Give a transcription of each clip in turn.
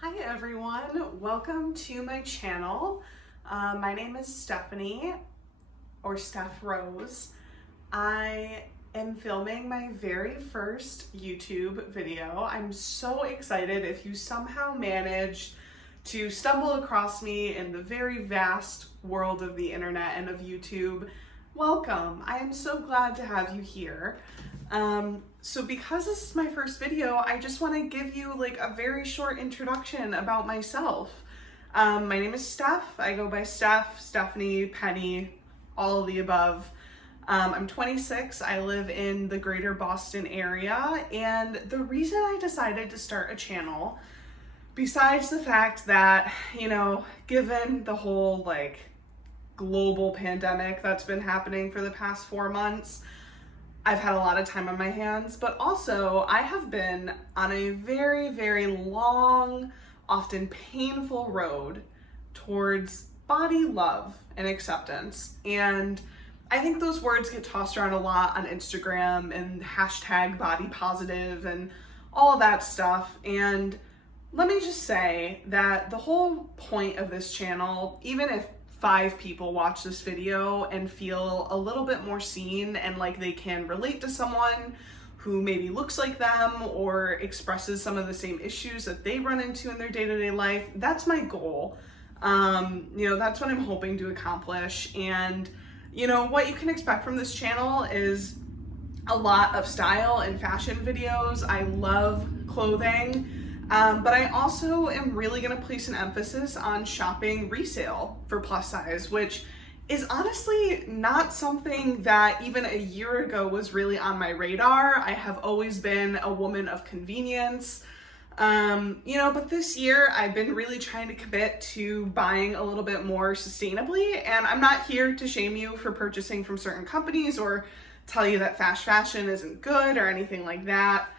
Hi everyone, welcome to my channel. My name is Stephanie, or Steph Rose. I am filming my very first YouTube video. I'm so excited. If you somehow managed to stumble across me in the very vast world of the internet and of YouTube, welcome. I am so glad to have you here. So because this is my first video, I just want to give you like a very short introduction about myself. My name is Steph. I go by Steph, Stephanie, Penny, all of the above. I'm 26. I live in the greater Boston area, and the reason I decided to start a channel, besides the fact that, given the whole like global pandemic that's been happening for the past 4 months, I've had a lot of time on my hands, but also I have been on a very, very long, often painful road towards body love and acceptance. And I think those words get tossed around a lot on Instagram and hashtag body positive and all of that stuff. And let me just say that the whole point of this channel, even if 5 people watch this video and feel a little bit more seen and like they can relate to someone who maybe looks like them or expresses some of the same issues that they run into in their day-to-day life, that's my goal. That's what I'm hoping to accomplish. And what you can expect from this channel is a lot of style and fashion videos. I love clothing. But I also am really going to place an emphasis on shopping resale for plus size, which is honestly not something that even a year ago was really on my radar. I have always been a woman of convenience, but this year I've been really trying to commit to buying a little bit more sustainably. And I'm not here to shame you for purchasing from certain companies or tell you that fast fashion isn't good or anything like that.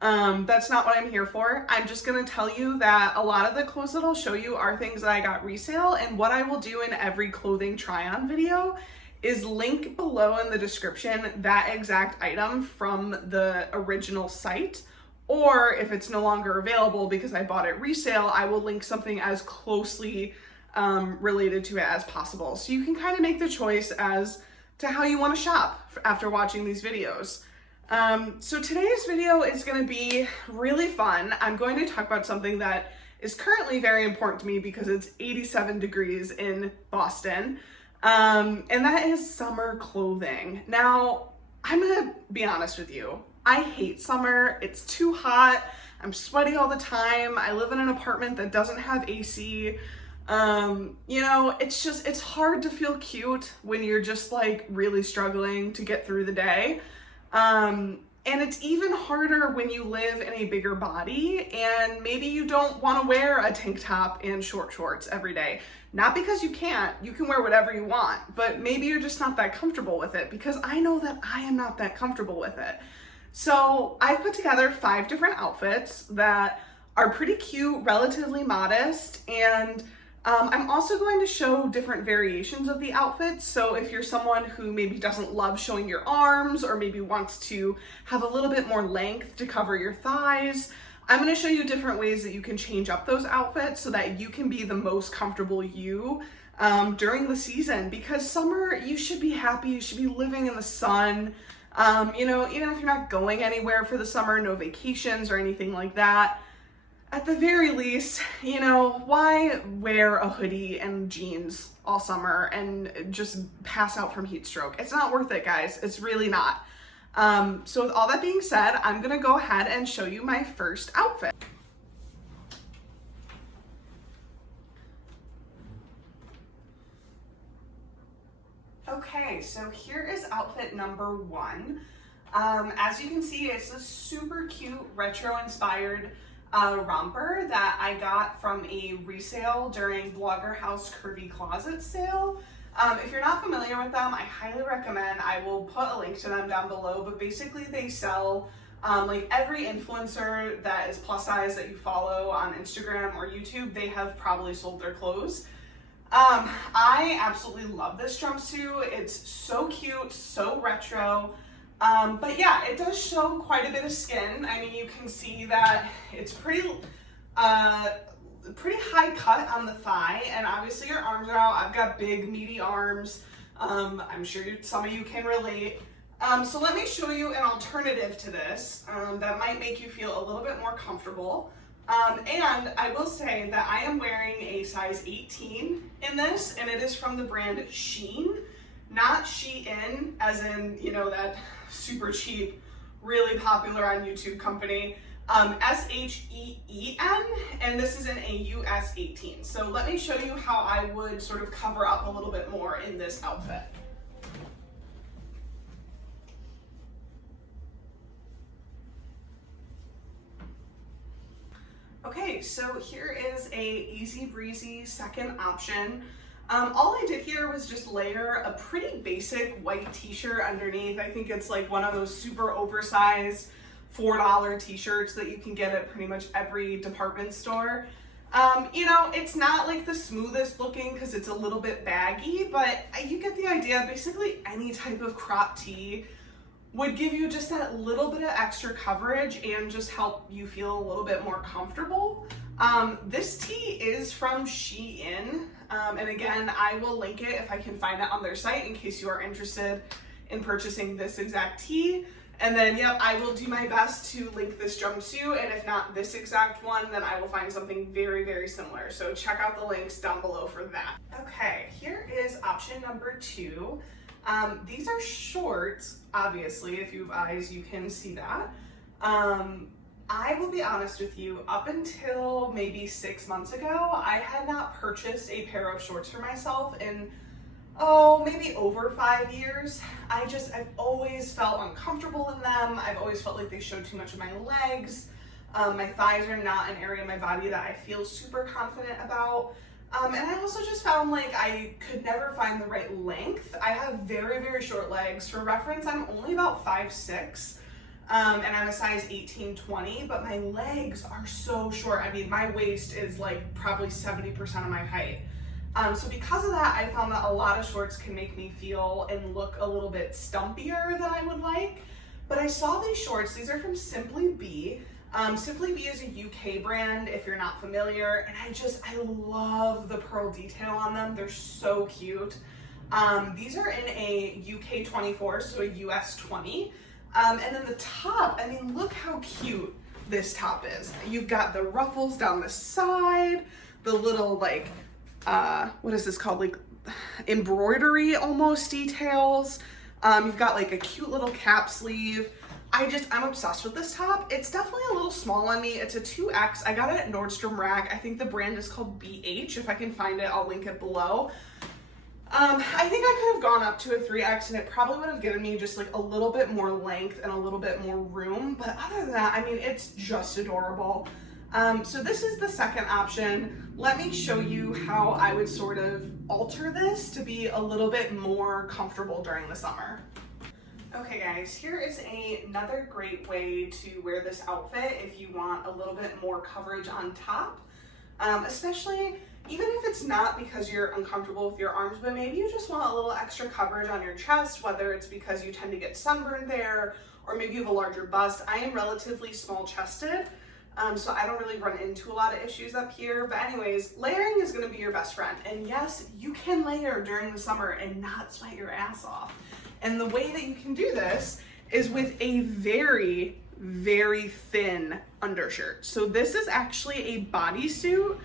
That's not what I'm here for. I'm just gonna tell you that a lot of the clothes that I'll show you are things that I got resale, and what I will do in every clothing try-on video is link below in the description that exact item from the original site, or if it's no longer available because I bought it resale, I will link something as closely related to it as possible. So you can kind of make the choice as to how you want to shop after watching these videos. So today's video is going to be really fun. I'm going to talk about something that is currently very important to me because it's 87 degrees in Boston, and that is summer clothing. Now, I'm going to be honest with you. I hate summer. It's too hot. I'm sweaty all the time. I live in an apartment that doesn't have AC. It's hard to feel cute when you're just like really struggling to get through the day. And it's even harder when you live in a bigger body and maybe you don't want to wear a tank top and short shorts every day. Not because you can't, you can wear whatever you want, but maybe you're just not that comfortable with it, because I know that I am not that comfortable with it. So I've put together 5 different outfits that are pretty cute, relatively modest, and I'm also going to show different variations of the outfits. So if you're someone who maybe doesn't love showing your arms or maybe wants to have a little bit more length to cover your thighs, I'm going to show you different ways that you can change up those outfits so that you can be the most comfortable you during the season. Because summer, you should be happy, you should be living in the sun. Even if you're not going anywhere for the summer, no vacations or anything like that, at the very least, why wear a hoodie and jeans all summer and just pass out from heat stroke? It's not worth it, guys. It's really not. So with all that being said, I'm gonna go ahead and show you my first outfit. Okay, so here is outfit number 1. As you can see, it's a super cute retro-inspired romper that I got from a resale during Blogger House Curvy Closet sale. If you're not familiar with them, I highly recommend. I will put a link to them down below, but basically they sell like every influencer that is plus size that you follow on Instagram or YouTube, they have probably sold their clothes. I absolutely love this jumpsuit. It's so cute, so retro. But yeah, it does show quite a bit of skin. I mean, you can see that it's pretty pretty high cut on the thigh, and obviously your arms are out. I've got big, meaty arms. I'm sure some of you can relate. So let me show you an alternative to this that might make you feel a little bit more comfortable. And I will say that I am wearing a size 18 in this, and it is from the brand Shein, not Shein, as in, you know, that super cheap, really popular on YouTube company. S-H-E-E-N, and this is in a US 18. So let me show you how I would sort of cover up a little bit more in this outfit. Okay, so here is a easy breezy second option. All I did here was just layer a pretty basic white t-shirt underneath. I think it's like one of those super oversized $4 t-shirts that you can get at pretty much every department store. You know, it's not like the smoothest looking because it's a little bit baggy, but you get the idea. Basically any type of crop tee would give you just that little bit of extra coverage and just help you feel a little bit more comfortable. This tee is from Shein, and again, I will link it if I can find it on their site in case you are interested in purchasing this exact tee. And then, yep, I will do my best to link this jumpsuit, and if not this exact one, then I will find something very, very similar. So check out the links down below for that. Okay, here is option number 2. These are shorts, obviously. If you have eyes, you can see that. I will be honest with you, up until maybe 6 months ago, I had not purchased a pair of shorts for myself in maybe over 5 years. I've always felt uncomfortable in them. I've always felt like they showed too much of my legs. My thighs are not an area of my body that I feel super confident about. And I also just found like I could never find the right length. I have very, very short legs. For reference, I'm only about 5'6", and I'm a size 18-20, but my legs are so short. I mean, my waist is like probably 70% of my height. So because of that, I found that a lot of shorts can make me feel and look a little bit stumpier than I would like. But I saw these shorts. These are from Simply Be. Simply Be is a UK brand if you're not familiar, and I love the pearl detail on them. They're so cute. These are in a UK 24, so a US 20. And then the top, I mean, look how cute this top is. You've got the ruffles down the side, the little like, what is this called? Like embroidery almost details. You've got like a cute little cap sleeve. I'm obsessed with this top. It's definitely a little small on me. It's a 2X. I got it at Nordstrom Rack. I think the brand is called BH. If I can find it, I'll link it below. I think I could have gone up to a 3X and it probably would have given me just like a little bit more length and a little bit more room. But other than that, I mean, it's just adorable. So this is the second option. Let me show you how I would sort of alter this to be a little bit more comfortable during the summer. Okay guys, here is another great way to wear this outfit if you want a little bit more coverage on top, especially even if it's not because you're uncomfortable with your arms, but maybe you just want a little extra coverage on your chest, whether it's because you tend to get sunburned there or maybe you have a larger bust. I am relatively small chested, so I don't really run into a lot of issues up here. But anyways, layering is gonna be your best friend. And yes, you can layer during the summer and not sweat your ass off. And the way that you can do this is with a very, very thin undershirt. So this is actually a bodysuit,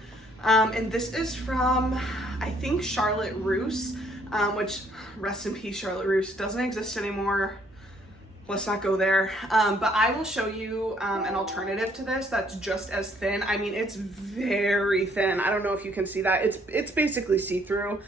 and this is from, I think, Charlotte Russe, which, rest in peace, Charlotte Russe, doesn't exist anymore. Let's not go there. But I will show you an alternative to this that's just as thin. I mean, it's very thin. I don't know if you can see that. It's basically see-through.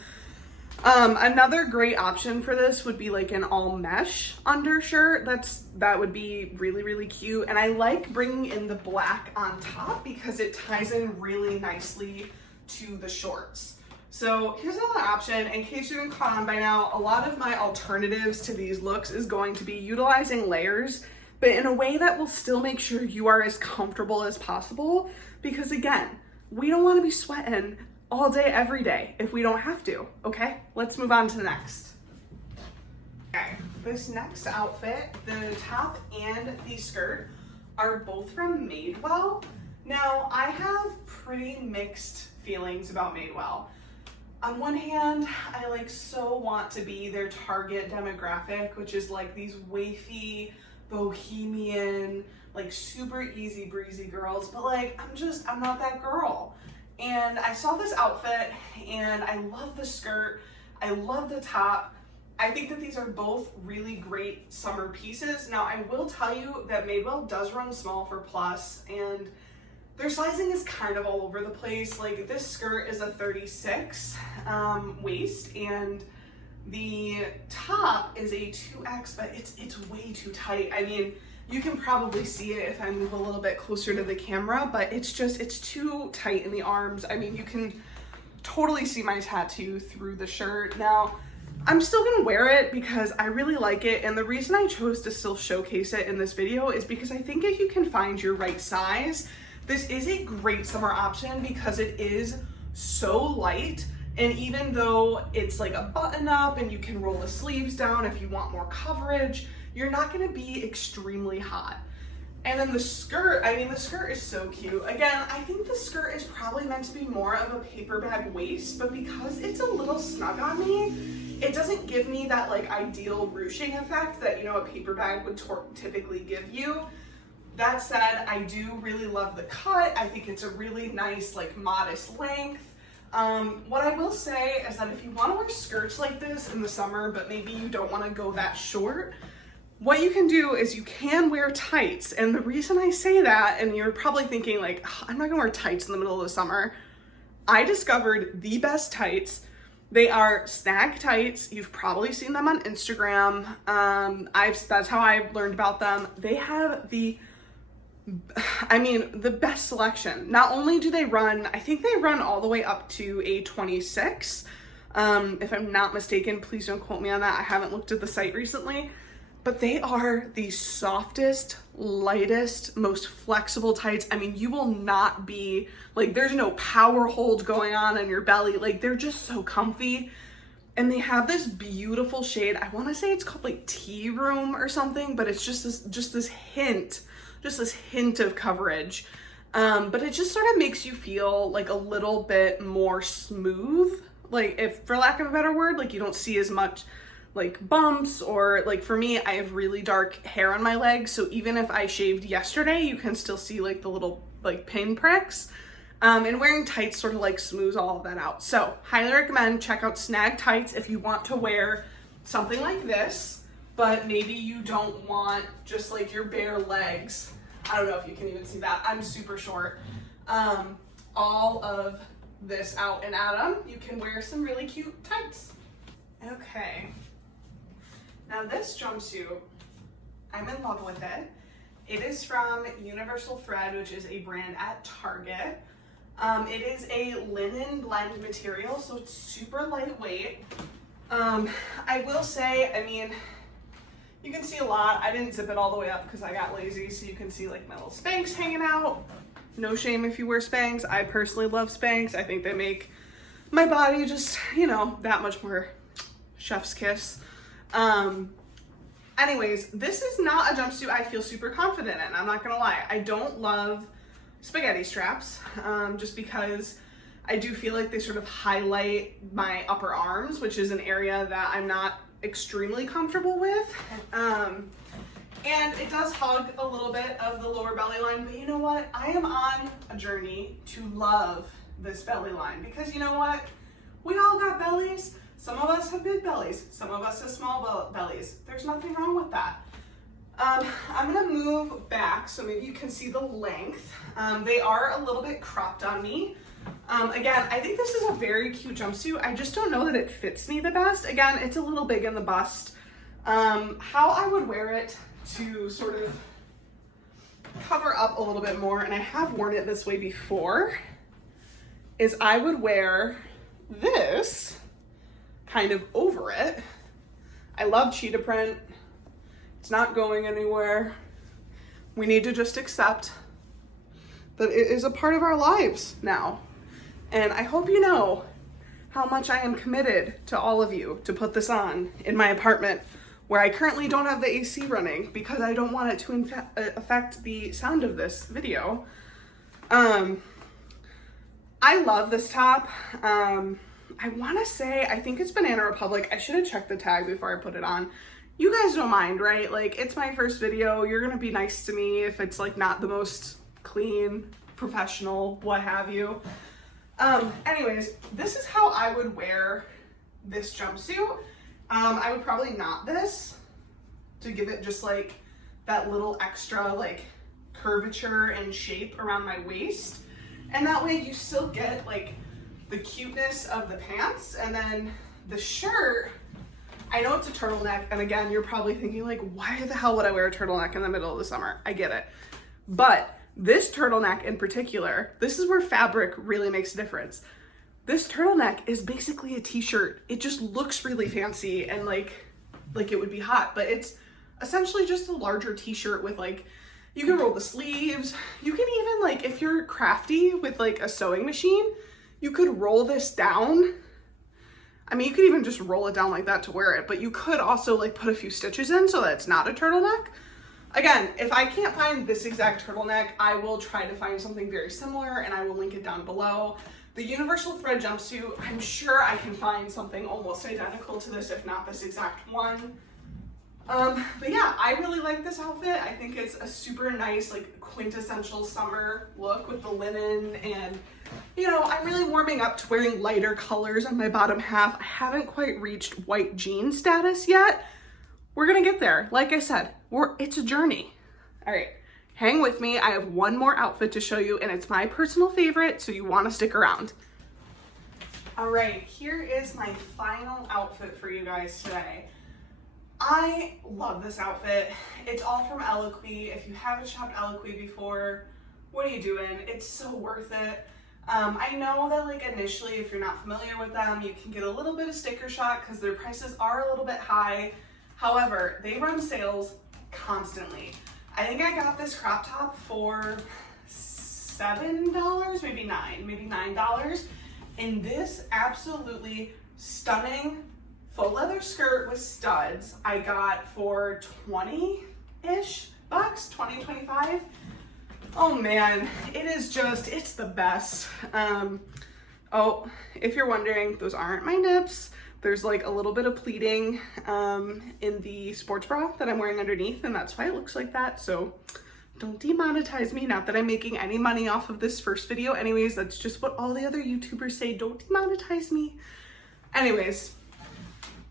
Another great option for this would be like an all mesh undershirt. That would be really, really cute. And I like bringing in the black on top because it ties in really nicely to the shorts. So here's another option. In case you didn't caught on by now, a lot of my alternatives to these looks is going to be utilizing layers, but in a way that will still make sure you are as comfortable as possible. Because again, we don't want to be sweating all day, every day, if we don't have to, okay? Let's move on to the next. Okay, this next outfit, the top and the skirt are both from Madewell. Now, I have pretty mixed feelings about Madewell. On one hand, I like so want to be their target demographic, which is like these wafy, bohemian, like super easy breezy girls, but like I'm not that girl. And I saw this outfit and I love the skirt, I love the top. I think that these are both really great summer pieces. Now I will tell you that Madewell does run small for plus, and their sizing is kind of all over the place. Like this skirt is a 36 waist, and the top is a 2X, but it's way too tight. I mean, you can probably see it if I move a little bit closer to the camera, but it's too tight in the arms. I mean, you can totally see my tattoo through the shirt. Now, I'm still gonna wear it because I really like it, and the reason I chose to still showcase it in this video is because I think if you can find your right size, this is a great summer option because it is so light. And even though it's like a button up and you can roll the sleeves down if you want more coverage, you're not gonna be extremely hot. And then the skirt, I mean, the skirt is so cute. Again, I think the skirt is probably meant to be more of a paper bag waist, but because it's a little snug on me, it doesn't give me that like ideal ruching effect that, you know, a paper bag would typically give you. That said, I do really love the cut. I think it's a really nice, like modest length. What I will say is that if you want to wear skirts like this in the summer, but maybe you don't want to go that short, what you can do is you can wear tights. And the reason I say that, and you're probably thinking like, I'm not gonna wear tights in the middle of the summer. I discovered the best tights. They are snag tights. You've probably seen them on Instagram. That's how I learned about them. They have the best selection. Not only do they run, I think they run all the way up to a 26. If I'm not mistaken, please don't quote me on that. I haven't looked at the site recently, but they are the softest, lightest, most flexible tights. I mean, you will not be like, there's no power hold going on in your belly. Like they're just so comfy. And they have this beautiful shade. I want to say it's called like tea room or something, but it's just this hint of coverage. But it just sort of makes you feel like a little bit more smooth. Like, if for lack of a better word, like you don't see as much like bumps, or like for me, I have really dark hair on my legs. So even if I shaved yesterday, you can still see like the little like pin pricks. And wearing tights sort of like smooths all of that out. So highly recommend, check out snag tights if you want to wear something like this, but maybe you don't want just like your bare legs. I don't know if you can even see that. I'm super short. All of this out and at 'em, you can wear some really cute tights. Okay. Now this jumpsuit, I'm in love with it. It is from Universal Thread, which is a brand at Target. It is a linen blend material, so it's super lightweight. I will say, I mean, you can see a lot. I didn't zip it all the way up because I got lazy, so you can see like my little Spanx hanging out. No shame if you wear Spanx. I personally love Spanx. I think they make my body just, you know, that much more chef's kiss. Anyways, this is not a jumpsuit I feel super confident in. I'm not gonna lie. I don't love spaghetti straps, just because I do feel like they sort of highlight my upper arms, which is an area that I'm not extremely comfortable with. And it does hug a little bit of the lower belly line, but you know what? I am on a journey to love this belly line because you know what? We all got bellies. Some of us have big bellies. Some of us have small bellies. There's nothing wrong with that. I'm gonna move back so maybe you can see the length. They are a little bit cropped on me. Again, I think this is a very cute jumpsuit. I just don't know that it fits me the best. Again, it's a little big in the bust. How I would wear it to sort of cover up a little bit more, and I have worn it this way before, is I would wear this kind of over it. I love cheetah print. It's not going anywhere. We need to just accept that it is a part of our lives now. And I hope you know how much I am committed to all of you to put this on in my apartment where I currently don't have the AC running because I don't want it to affect the sound of this video. I love this top. I want to say, I think it's Banana Republic. I should have checked the tag before I put it on. You guys don't mind, right? Like, it's my first video. You're going to be nice to me if it's like not the most clean, professional, what have you. Anyways, this is how I would wear this jumpsuit. I would probably knot this to give it just like that little extra like curvature and shape around my waist. And that way you still get like the cuteness of the pants. And then the shirt, I know it's a turtleneck. And again, you're probably thinking like, why the hell would I wear a turtleneck in the middle of the summer? I get it. But this turtleneck in particular, this is where fabric really makes a difference. This turtleneck is basically a t-shirt. It just looks really fancy and like it would be hot, but it's essentially just a larger t-shirt with like, you can roll the sleeves. You can even like, if you're crafty with like a sewing machine, you could roll this down. I mean, you could even just roll it down like that to wear it, but you could also like put a few stitches in so that it's not a turtleneck. Again, if I can't find this exact turtleneck, I will try to find something very similar and I will link it down below. The universal thread jumpsuit, I'm sure I can find something almost identical to this, if not this exact one. But yeah, I really like this outfit. I think it's a super nice, like quintessential summer look with the linen, and you know, I'm really warming up to wearing lighter colors on my bottom half. I haven't quite reached white jean status yet. We're gonna get there. Like I said, it's a journey. All right, hang with me. I have one more outfit to show you and it's my personal favorite, so you wanna stick around. All right, here is my final outfit for you guys today. I love this outfit. It's all from Eloquii. If you haven't shopped Eloquii before, what are you doing? It's so worth it. I know that like initially, if you're not familiar with them, you can get a little bit of sticker shock because their prices are a little bit high. However, they run sales constantly. I think I got this crop top for $7, maybe $9. And this absolutely stunning faux leather skirt with studs I got for 20-ish bucks, 20, 25. Oh man, it is just, it's the best. Oh, if you're wondering, those aren't my nips. There's like a little bit of pleating in the sports bra that I'm wearing underneath, and that's why it looks like that. So don't demonetize me. Not that I'm making any money off of this first video. Anyways, that's just what all the other YouTubers say. Don't demonetize me. Anyways,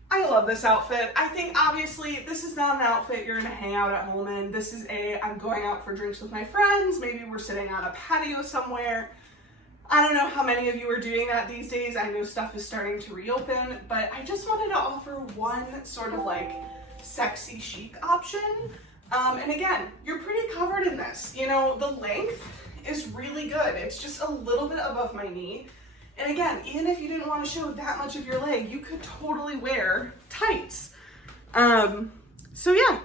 I love this outfit. I think obviously this is not an outfit you're gonna hang out at home in. This is I'm going out for drinks with my friends. Maybe we're sitting on a patio somewhere. I don't know how many of you are doing that these days. I know stuff is starting to reopen, but I just wanted to offer one sort of like sexy chic option. And again, you're pretty covered in this. You know, the length is really good. It's just a little bit above my knee. And again, even if you didn't want to show that much of your leg, you could totally wear tights. So yeah,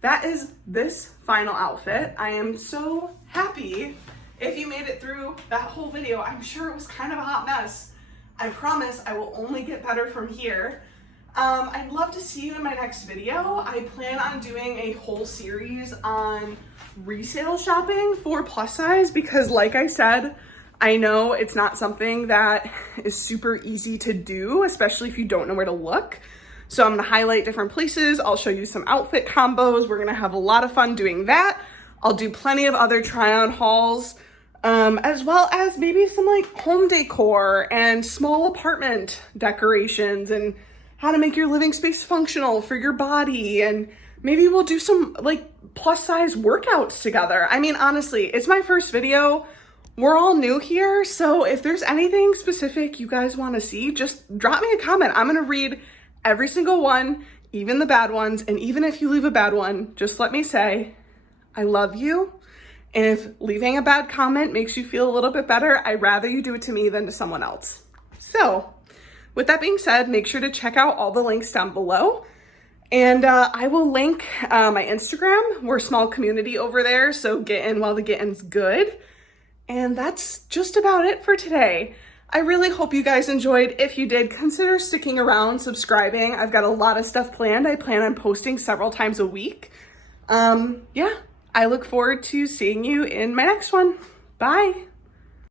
that is this final outfit. I am so happy. If you made it through that whole video, I'm sure it was kind of a hot mess. I promise I will only get better from here. I'd love to see you in my next video. I plan on doing a whole series on resale shopping for plus size because like I said, I know it's not something that is super easy to do, especially if you don't know where to look. So I'm gonna highlight different places. I'll show you some outfit combos. We're gonna have a lot of fun doing that. I'll do plenty of other try on hauls, as well as maybe some like home decor and small apartment decorations and how to make your living space functional for your body. And maybe we'll do some like plus size workouts together. I mean, honestly, it's my first video. We're all new here. So if there's anything specific you guys want to see, just drop me a comment. I'm going to read every single one, even the bad ones. And even if you leave a bad one, just let me say, I love you. And if leaving a bad comment makes you feel a little bit better, I'd rather you do it to me than to someone else. So with that being said, make sure to check out all the links down below. And I will link my Instagram. We're a small community over there, so get in while the getting's good. And that's just about it for today. I really hope you guys enjoyed. If you did, consider sticking around, subscribing. I've got a lot of stuff planned. I plan on posting several times a week. Yeah, I look forward to seeing you in my next one. Bye.